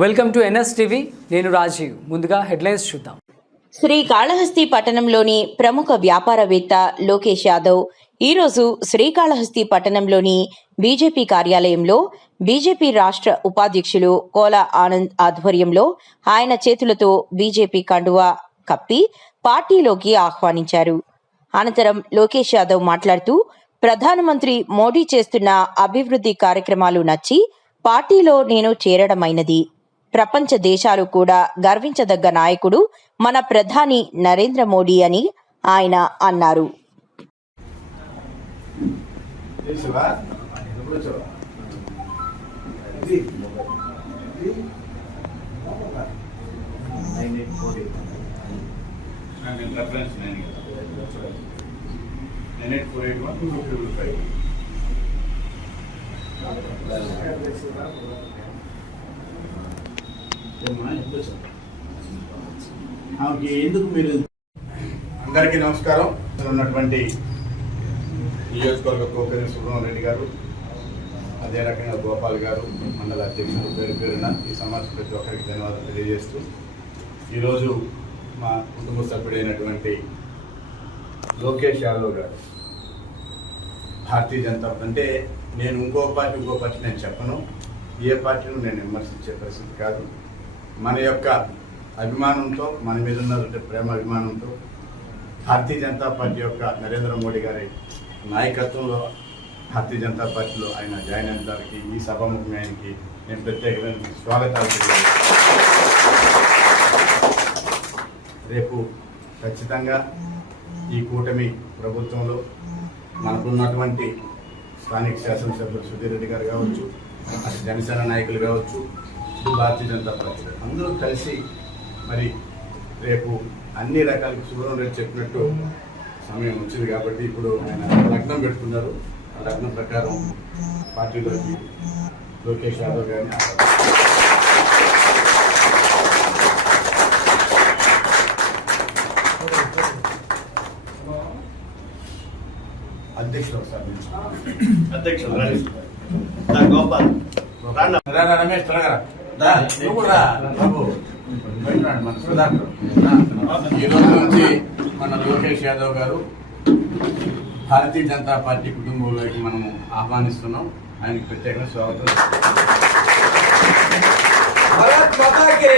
Welcome to NS TV. నేను రాజీవ్. ముందుగా headlines చూద్దాం. శ్రీ కాళహస్తి పట్టణంలోని ప్రముఖ వ్యాపారవేత్త లోకేష్ యాదవ్ ఈరోజు శ్రీకాళహస్తి పట్టణంలోని బీజేపీ కార్యాలయంలో బీజేపీ రాష్ట్ర ఉపాధ్యక్షులు కోల ఆనంద్ ఆధ్వర్యంలో ఆయన చేతులతో బీజేపీ కండువా కప్పి పార్టీలోకి ఆహ్వానించారు. అనంతరం లోకేష్ యాదవ్ మాట్లాడుతూ ప్రధానమంత్రి మోడీ చేస్తున్న అభివృద్ధి కార్యక్రమాలు నచ్చి పార్టీలో నేను చేరడమైనది. ప్రపంచ దేశాలు కూడా గర్వించదగ్గ నాయకుడు మన ప్రధాని నరేంద్ర మోడీ అని ఆయన అన్నారు. ఎందుకు మీరు అందరికీ నమస్కారం. ఉన్నటువంటి నియోజకవర్గ కోకరి సుబ్రహ్మణ్య రెడ్డి గారు అదే రకంగా గోపాల్ గారు మండల అధ్యక్షులు పేరు పేరున ఈ సమాజం ప్రతి ఒక్కరికి ధన్యవాదాలు తెలియజేస్తూ ఈరోజు మా కుటుంబ సభ్యుడైనటువంటి లోకేష్ యాదవ్ గారు భారతీయ జనతా అంటే నేను ఇంకో పార్టీ ఇంకో పార్టీ నేను చెప్పను. ఏ పార్టీని నేను విమర్శించే పరిస్థితి కాదు. మన యొక్క అభిమానంతో మన మీద ఉన్నటువంటి ప్రేమ అభిమానంతో భారతీయ జనతా పార్టీ యొక్క నరేంద్ర మోడీ గారి నాయకత్వంలో భారతీయ జనతా పార్టీలో ఆయన జాయిన్ అయిన దానికి ఈ సభాముఖంగా ఆయనకి నేను ప్రత్యేకమైన స్వాగతాలు రేపు ఖచ్చితంగా ఈ కూటమి ప్రభుత్వంలో మనకున్నటువంటి స్థానిక శాసనసభ్యులు సుధీర్ రెడ్డి గారు కావచ్చు జనసేన నాయకులు కావచ్చు భారతీయ జనతా పార్టీ అందరూ కలిసి మరి రేపు అన్ని రకాల సుబ్రహ్మణ్యం రెడ్డి చెప్పినట్టు సమయం వచ్చింది కాబట్టి ఇప్పుడు ఆయన లగ్నం పెట్టుకున్నారు. ఆ లగ్నం ప్రకారం పార్టీలోకి లోకేష్ యాదవ్ గారిని రమేష్ ఈరోజు నుంచి మన లోకేష్ యాదవ్ గారు భారతీయ జనతా పార్టీ కుటుంబంలోకి మనము ఆహ్వానిస్తున్నాం. ఆయనకు ప్రత్యేకంగా స్వాగతం. భారత్ మాతాకి!